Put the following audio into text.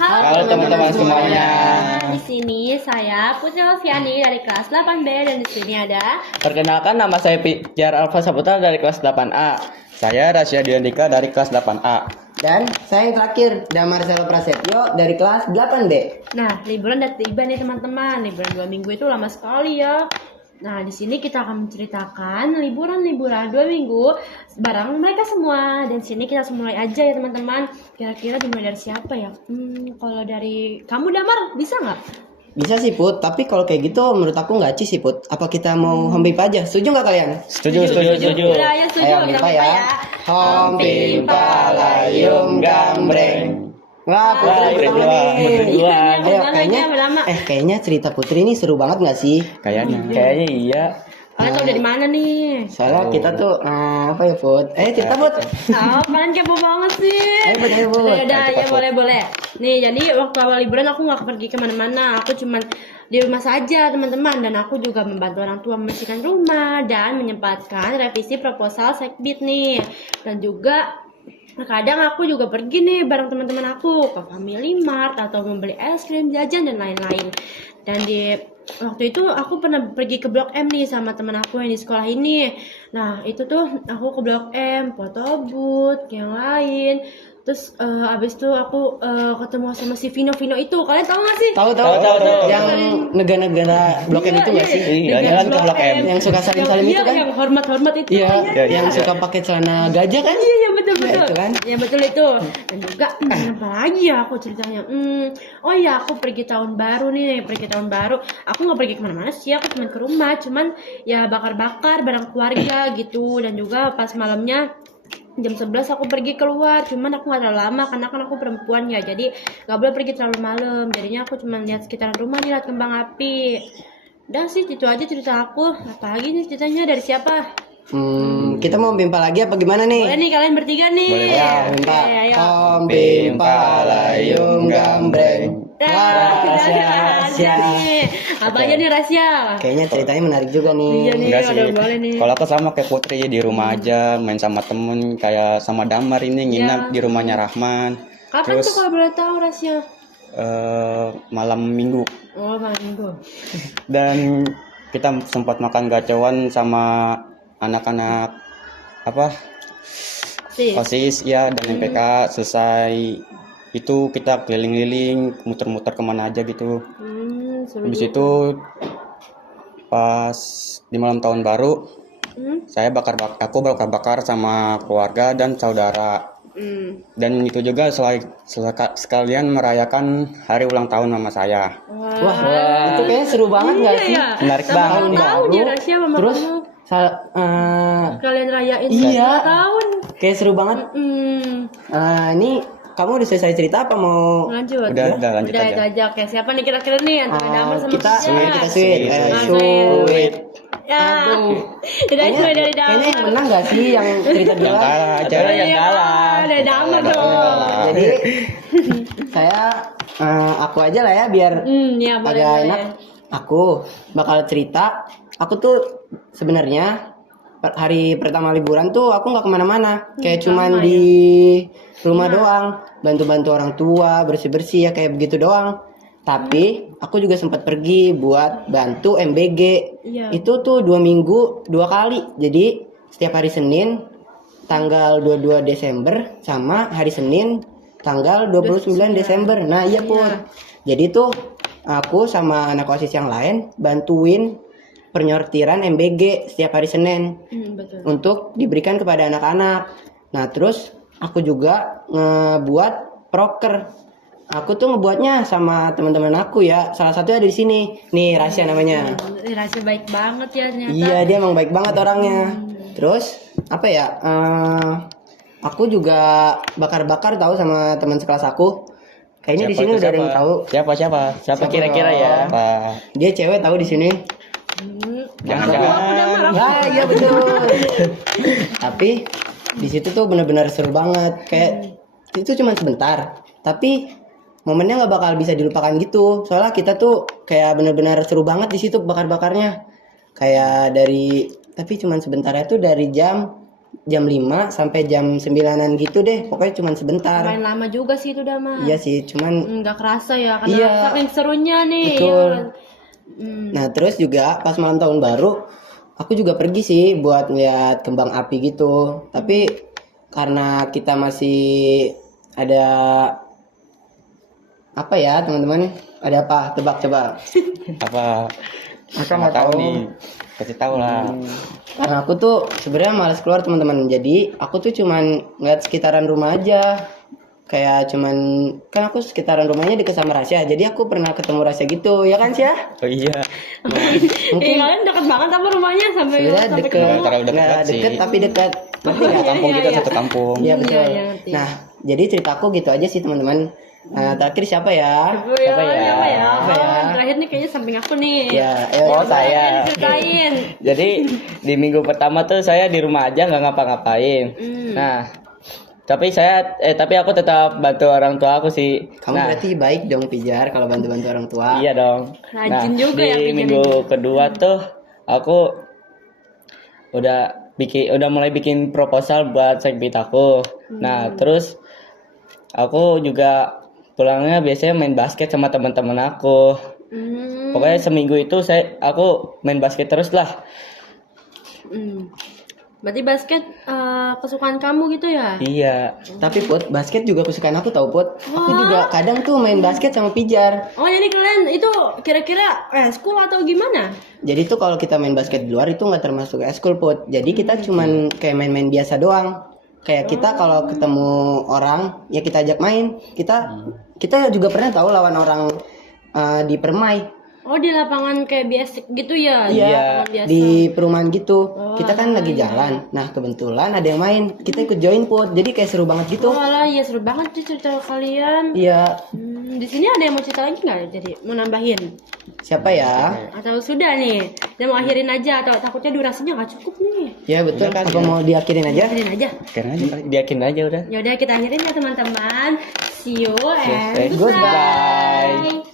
Halo teman-teman semuanya. Di sini saya Putri Alfiani dari kelas 8B dan di sini ada. Perkenalkan, nama saya Pijar Alfa Saputra dari kelas 8A. Saya Rasya Diandika dari kelas 8A. Dan saya yang terakhir, Damar Selo Prasetyo dari kelas 8B. Nah, liburan udah tiba nih teman-teman. Liburan 2 minggu itu lama sekali ya. Nah, di sini kita akan menceritakan liburan 2 minggu bareng mereka semua. Dan sini kita mulai aja ya teman-teman. Kira-kira dimulai dari siapa ya? Kalau dari kamu Damar bisa nggak? Bisa sih Put, tapi kalau kayak gitu menurut aku nggak cis sih Put. Apa kita mau home pimpa aja? Setuju nggak kalian? Setuju. Udah, ya setuju. Ayo Kita pimpa mulai ya. Home pimpa layung gambreng. Wah, Putri duluan. Ayo, Undangannya lama. kayaknya cerita Putri ini seru banget nggak sih? Kayaknya iya. Kalian tahu dari mana nih? Soalnya kita tuh apa ya Put? Cerita Put. Kalian kepo banget sih. Ayo Put. Udah, ya boleh. Nih, jadi waktu awal liburan aku nggak pergi kemana-mana. Aku cuman di rumah saja teman-teman. Dan aku juga membantu orang tua membersihkan rumah dan menyempatkan revisi proposal sekbid nih. Dan juga kadang aku juga pergi nih bareng teman-teman aku ke Family Mart atau membeli es krim, jajan dan lain-lain. Dan di waktu itu aku pernah pergi ke Blok M nih sama teman aku yang di sekolah ini. Nah, itu tuh aku ke Blok M, foto booth, yang lain. Terus abis itu aku ketemu sama si Vino itu. Kalian tahu gak sih? Tahu. Yang negara Blok M itu nggak sih? Iya, jalan ke Blok M. Yang suka salim-salim itu kan? Yang hormat itu. Iya, Iya. yang suka pakai celana gajah kan? Iya betul. Nah, itu kan? Ya betul itu. Dan juga apa lagi ya aku ceritanya? Oh iya, aku pergi tahun baru. Aku nggak pergi kemana-mana sih. Aku cuma ke rumah. Cuman ya bakar-bakar bareng keluarga gitu. Dan juga pas malamnya jam 11 aku pergi keluar. Cuman aku nggak terlalu lama karena kan aku perempuan ya. Jadi nggak boleh pergi terlalu malam. Jadinya aku cuma lihat sekitaran rumah nih, lihat kembang api. Udah sih, itu aja cerita aku. Apalagi nih ceritanya dari siapa? Kita mau pimpa lagi apa gimana nih? Boleh nih kalian bertiga nih. Boleh. Ya, pimpa. Oke, ayo. Home pimpa layung gambreng. Rahasia nih. Apa aja nih rahasia? Kayaknya ceritanya menarik juga Iya nih. nih, Enggak sih. udah boleh nih. Kalau aku sama kayak Putri, di rumah aja, main sama temen, kayak sama Damar ini nginap di rumahnya Rahman. Kapan Terus tuh kalau boleh tahu rahasia? malam Minggu. Oh, malam minggu. Dan kita sempat makan gacoan sama anak-anak Sih. OSIS ya, dan MPK. Selesai itu kita keliling-keliling, muter-muter kemana aja gitu. Seru Habis juga. itu pas di malam tahun baru, saya aku bakar-bakar sama keluarga dan saudara. Dan itu juga sekalian merayakan hari ulang tahun mama saya. Wah, itu kayaknya seru banget nggak sih? Iya. Menarik Sama banget. ulang tahun ya rahasia mama Terus kamu. Kalian rayain Iya. ulang tahun. Kayak seru banget. Ini kamu udah selesai cerita apa mau? Lanjut. Udah lanjut Udah aja. itu aja. Oke, siapa nih kira-kira nih antara Damar sama Kita Sia? sweet. Sweet. Ya. Aduh. Udah itu dari Kayaknya Damar. yang menang nggak sih yang cerita Yang duluan? kalah aja. Ada Damar dong. Jadi saya aku aja lah ya biar Ya boleh. agak enak. Aku bakal cerita. Aku tuh sebenarnya hari pertama liburan tuh aku nggak kemana-mana. Kayak cuman sama di rumah doang, bantu-bantu orang tua bersih-bersih ya kayak begitu doang. Tapi aku juga sempat pergi buat bantu MBG. Iya. Itu tuh 2 minggu 2 kali. Jadi setiap hari Senin tanggal 22 Desember sama hari Senin tanggal 29 Desember. Nah iya Pur. Jadi tuh aku sama anak OSIS yang lain bantuin penyortiran MBG setiap hari Senin Betul. untuk diberikan kepada anak-anak. Nah terus aku juga ngebuat proker. Aku tuh ngebuatnya sama teman-teman aku ya. Salah satunya ada di sini. Nih Rahasia namanya. Rahasia baik banget ya ternyata. Iya dia emang baik banget orangnya. Terus apa ya? Aku juga bakar-bakar tahu sama teman sekelas aku. Kayaknya di sini udah ada yang tahu. Siapa kira-kira ya? Dia cewek tahu di sini. Jangan-jangan. Ah iya betul. Tapi di situ tuh benar-benar seru banget. Kayak itu cuma sebentar. Tapi momennya nggak bakal bisa dilupakan gitu. Soalnya kita tuh kayak benar-benar seru banget di situ bakar-bakarnya. Kayak dari tapi cuma sebentarnya tuh dari jam jam 5 sampai jam 9-an gitu deh. Pokoknya cuman sebentar. Main lama juga sih itu udah mah. Iya sih, cuman Nggak kerasa ya karena Iya. saking serunya nih. Betul. Ya kan? Nah, terus juga pas malam tahun baru aku juga pergi sih buat ngeliat kembang api gitu. Tapi karena kita masih ada apa ya, teman-teman? Ada apa? Tebak coba. Apa? Masa Nggak nggak tahu tahu? nih. Kasih tahu lah. Karena aku tuh sebenarnya malas keluar, teman-teman. Jadi aku tuh cuman ngeliat sekitaran rumah aja. Kayak cuman kan aku sekitaran rumahnya deket sama Rasya. Jadi aku pernah ketemu Rasya gitu, ya kan Syah? Oh iya. Mungkin Kalian dekat banget sama rumahnya sampai sebenarnya sampai deket, ketemu. Terlalu nggak dekat sih. deket tapi dekat. Ngerti nggak? Kampung Iya, kita iya. satu kampung. Iya betul. Iya, iya, ngerti. Nah, jadi ceritaku gitu aja sih teman-teman. Terakhir siapa ya? Oh, ya, Siapa ya? siapa ya? Siapa ya? Oh, terakhir nih kayaknya samping aku nih. Ya, Oh, saya. Ceritain. Jadi di minggu pertama tuh saya di rumah aja nggak ngapa-ngapain. Hmm. Nah, tapi aku tetap bantu orang tua aku sih. Kamu Nah, berarti baik dong Pijar kalau bantu-bantu orang tua. iya dong. Rajin juga di ya pikirin. minggu kedua tuh aku udah mulai bikin proposal buat sekbid aku. Nah, terus aku juga pulangnya biasanya main basket sama teman-teman aku. Hmm. Pokoknya seminggu itu aku main basket terus lah. Hmm. Berarti basket kesukaan kamu gitu ya? Iya. Tapi Put, basket juga kesukaan aku tau Put. Aku juga kadang tuh main basket sama Pijar. Oh jadi kalian itu kira-kira school atau gimana? Jadi tuh kalau kita main basket di luar itu nggak termasuk eskul Put. Jadi kita cuman kayak main-main biasa doang. Kayak kita kalau ketemu orang ya kita ajak main. Kita juga pernah tahu lawan orang di Permai. Oh di lapangan kayak biasa gitu ya? Iya, Lapangan biasa. di perumahan gitu. Oh, Kita kan lagi jalan. Nah, kebetulan ada yang main. Kita ikut join Put. Jadi kayak seru banget gitu. Oh alah, iya seru banget sih cerita kalian. Iya. Di sini ada yang mau cerita lagi nggak? Jadi mau nambahin? Siapa ya? Atau sudah nih? Dia mau akhirin aja atau takutnya durasinya nggak cukup nih? Ya betul. Iya kan, Apa ya. mau diakhirin aja? Akhirin aja. Karena aja kali. Diakin aja udah. Ya udah kita akhirin ya teman-teman. See you and Yes, goodbye. goodbye.